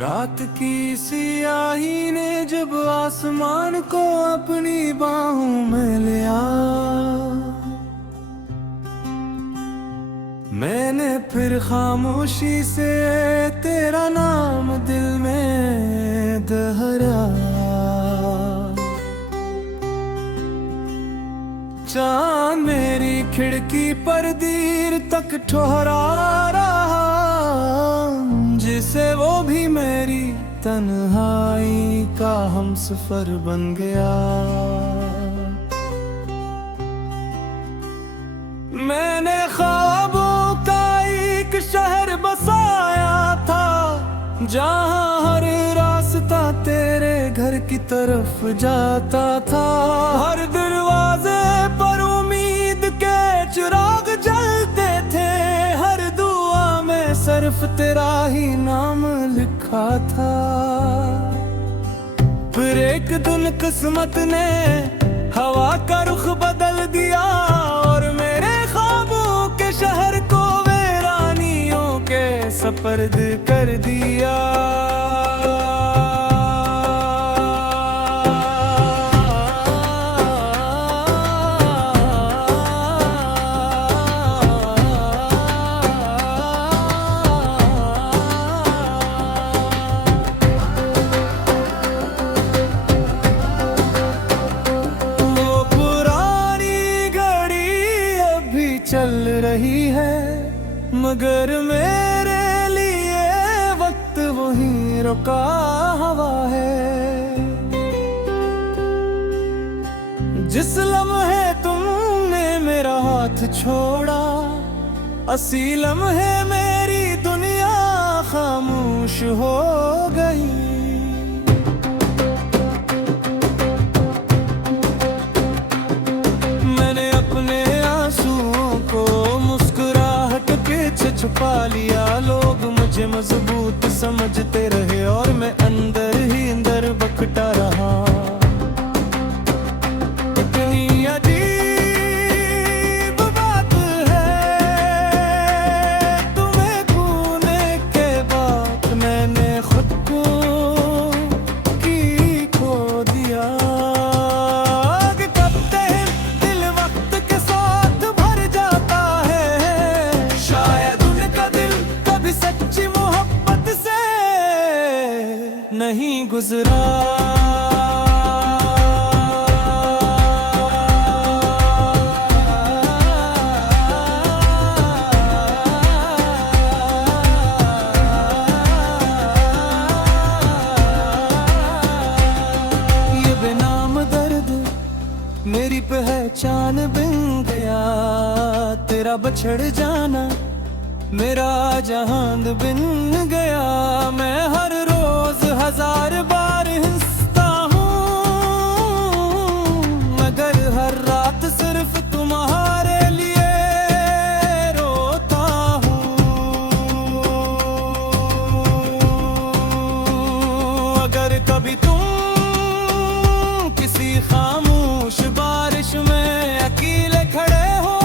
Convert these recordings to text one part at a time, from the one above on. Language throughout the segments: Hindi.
रात की सियाही ने जब आसमान को अपनी बाहों में लिया, मैंने फिर खामोशी से तेरा नाम दिल में दोहराया। चाँद मेरी खिड़की पर देर तक ठहरा रहा, जिसे वो भी मेरी तन्हाई का हमसफर बन गया। मैंने ख्वाबों का एक शहर बसाया था, जहाँ हर रास्ता तेरे घर की तरफ जाता था। हर दरवाजे पर उम्मीद के चिराग जलते थे, हर दुआ में सिर्फ तेरा ही नाम लिखा था। फिर एक दिन किस्मत ने हवा का रुख बदल दिया, और मेरे ख्वाबों के शहर को वीरानियों के सपर्द कर दिया। चल रही है, मगर मेरे लिए वक्त वहीं रुका हुआ है। जिस लम्हे तुमने मेरा हाथ छोड़ा, असी लम्हे मेरी दुनिया खामोश हो गई। छुपा लिया, लोग मुझे मजबूत समझते रहे, और मैं अंदर ही अंदर बकता रहा। इतनी अजीब बात है, तुम्हें खोने के बाद मैंने खुद को की खो दिया। कब दिल वक्त के साथ भर जाता है, शायद सच्ची मोहब्बत से नहीं गुजरा। ये बेनाम दर्द मेरी पहचान बन गया, तेरा बछड़ जाना मेरा जहान बिन गया। मैं हर रोज हजार बार हंसता हूँ, मगर हर रात सिर्फ तुम्हारे लिए रोता हूँ। अगर कभी तुम किसी खामोश बारिश में अकेले खड़े हो,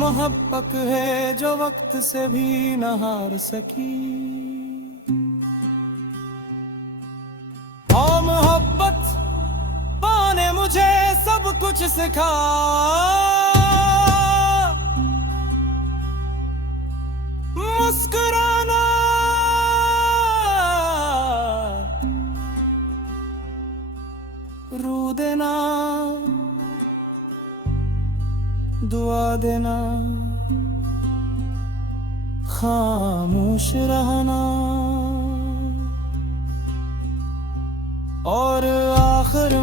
मोहब्बत है जो वक्त से भी न हार सकी। और मोहब्बत पाने मुझे सब कुछ सिखा, मुस्कुराना, रो देना, दुआ देना, खामोश रहना, और आखिर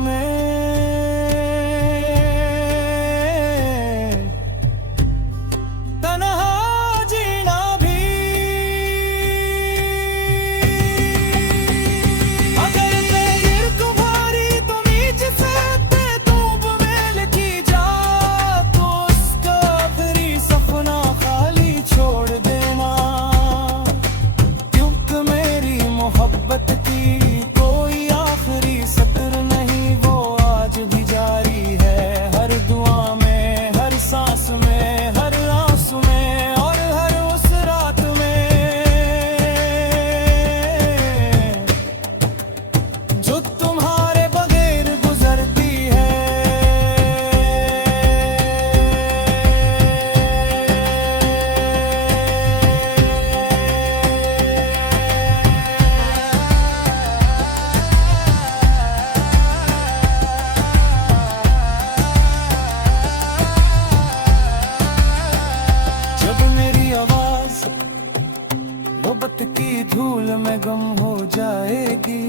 मोहब्बत की धूल में गम हो जाएगी,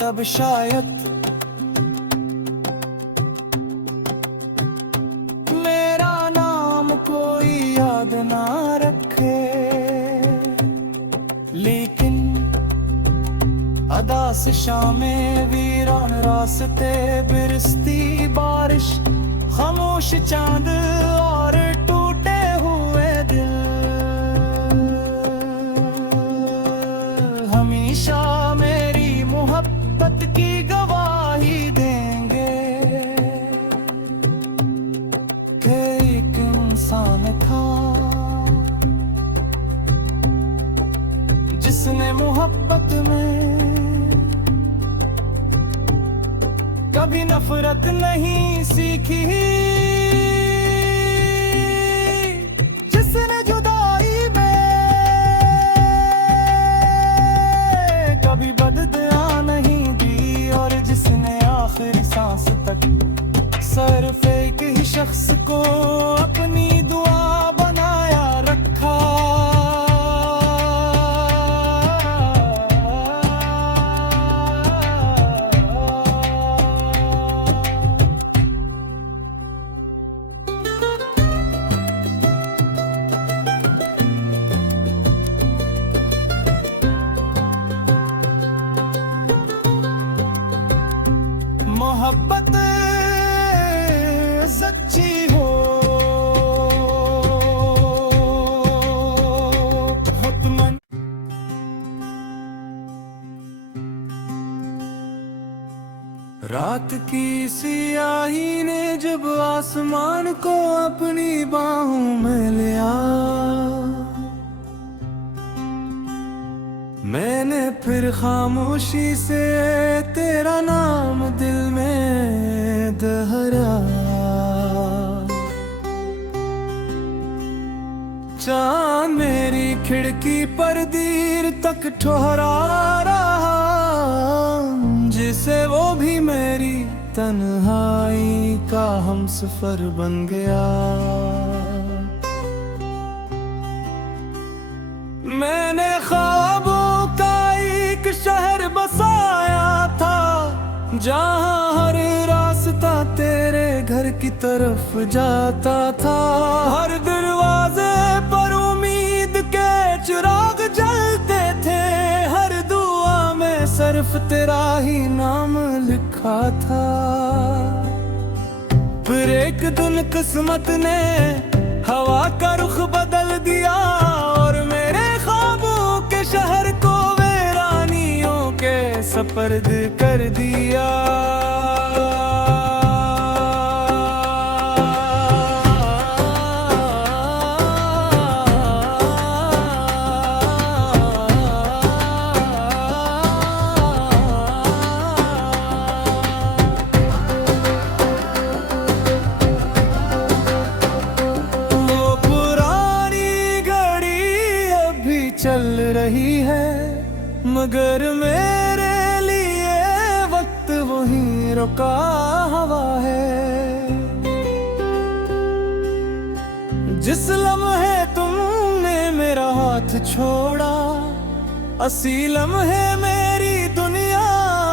तब शायद मेरा नाम कोई याद ना रखे। लेकिन अदा से शामें वीरान रास्ते, बिरसती बारिश, खामोश चांद और टूटे हुए दिल हमेशा मेरी मोहब्बत की गवाही देंगे कि एक इंसान था जिसने मोहब्बत में कभी नफरत नहीं सीखी, जिसने जुदाई में कभी बददुआ नहीं दी, और जिसने आखिरी सांस तक सिर्फ एक ही शख्स को अपनी दुआ बनाया रखा। मोहब्बत सच्ची हो हुक्मन, रात की सियाही ने जब आसमान को अपनी बाहों में लिया, मैंने फिर खामोशी से तेरा नाम दिल में दोहराया। चाँद मेरी खिड़की पर देर तक ठहरा रहा, जिसे वो भी मेरी तन्हाई का हमसफर बन गया। मैंने ख्वाबों का एक शहर बसाया था, जहाँ हर रास्ता तेरे घर की तरफ जाता था। हर दरवाजे पर उम्मीद के चिराग जलते थे, हर दुआ में सिर्फ तेरा ही नाम लिखा था। फिर एक दिन किस्मत ने हवा का रुख बदल दिया, और मेरे शहर को वीरानियों के सपर्द कर दिया। वो पुरानी घड़ी अभी चल रही है, मगर मेरे लिए वक्त वहीं रुका हुआ है। जिस लम्हे तुमने मेरा हाथ छोड़ा, असी लम्हे मेरी दुनिया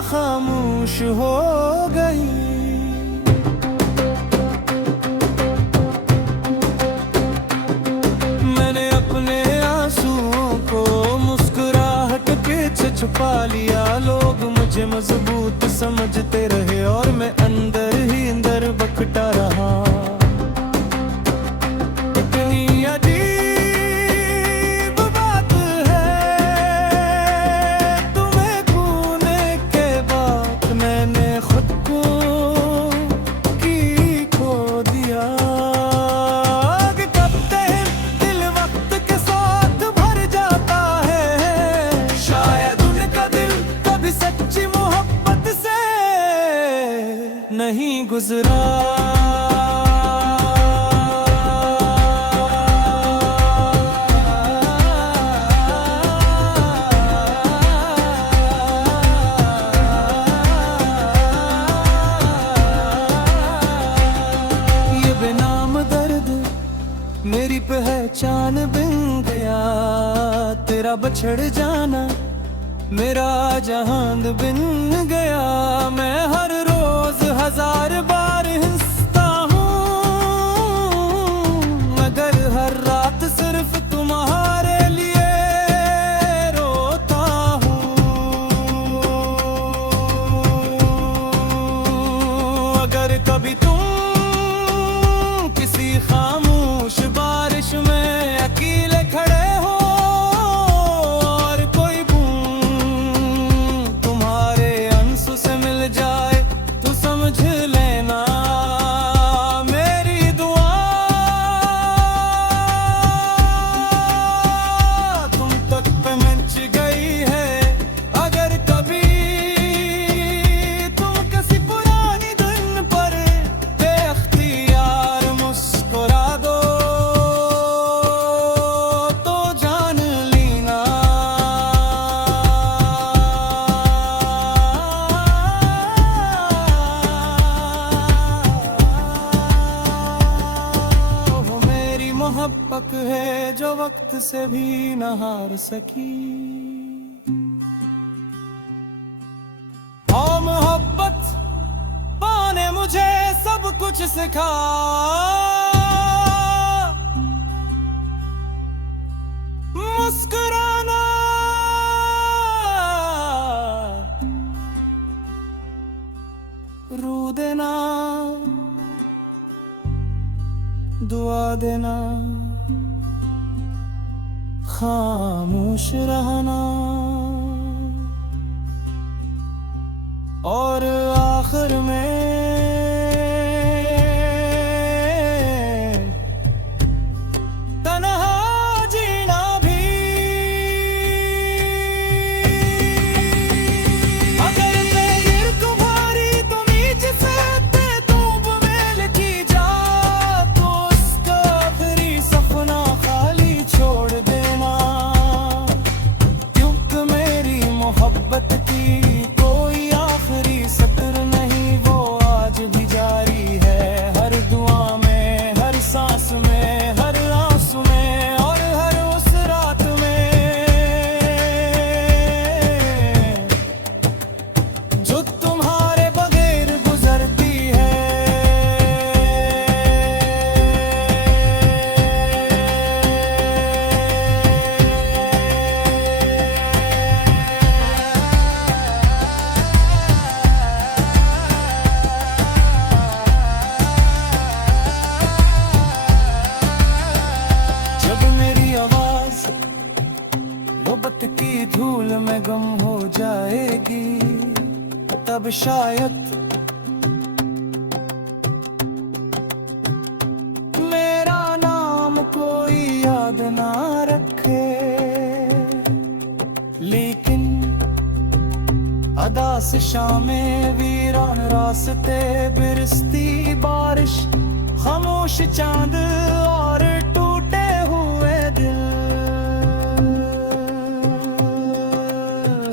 खामोश हो गई। मैंने अपने आंसुओं को मुस्कुराहट पीछे छुपा लिया। लोग मुझे मजबूत समझते रहे, और मैं अंदर ही अंदर बकता रहा। इतनी अजीब बात है, तुम्हें खोने के बाद मैंने खुद को की खो दिया। कि कब तक दिल वक्त के साथ भर जाता है, शायद उनका दिल कभी सच्ची मोहब्बत से नहीं गुजरा। मेरी पहचान बन गया। तेरा बछड़ जाना मेरा जहान बिन गया। मैं हर रोज हजार बार हंसता हूँ, मगर हर रात सिर्फ तुम्हारे लिए रोता हूँ। अगर कभी तुम किसी खामोश बारिश में अकेले खड़े हो और कोई बूंद तुम्हारे आंसू से मिल जाए तो समझ लेना मेरी दुआ तुम तक पहुंच गई है। अगर कभी तुम किसी पुरानी धुन पर बेअख्तियार मुस्कुरा दो तो जान लेना वो मेरी मोहब्बत है जो वक्त से भी न हार सकी। और मोहब्बत पाने मुझे सब कुछ सिखा। मुस्कुराना रू देना दुआ देना खामोश रहना और आखिर में तन्हा जीना भी। अगर तकदीर को भारी तुमीज से तूब में लिखी जा तो उसका आखिरी सपना खाली छोड़ देना, क्योंकि मेरी मोहब्बत की कोई आखिरी सत्र नहीं, वो आज भी जारी है। हर दुआ में, हर सांस में, हर आंसू में और हर उस रात में जो तुम्हारे बगैर गुजरती है। जब मेरी आवाज मोहब्बत की धूल में गम हो जाएगी तब शायद मेरा नाम कोई याद ना रखे, लेकिन अदा से शामें वीरान रास्ते बिरसती बारिश खामोश चांद और टूटे हुए दिल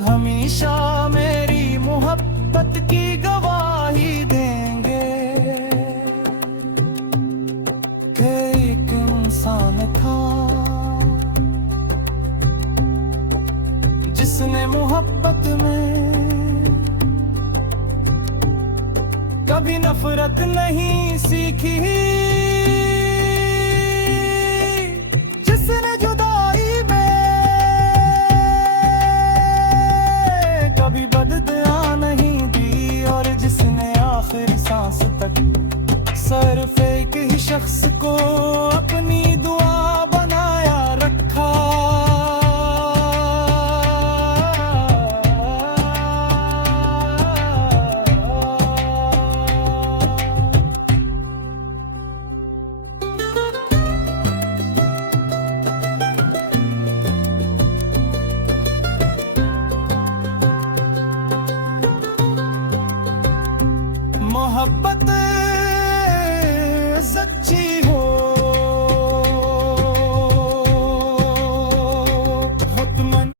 हमेशा मेरी मोहब्बत की गवाही देंगे कि एक इंसान था जिसने मोहब्बत में कभी नफरत नहीं सीखी।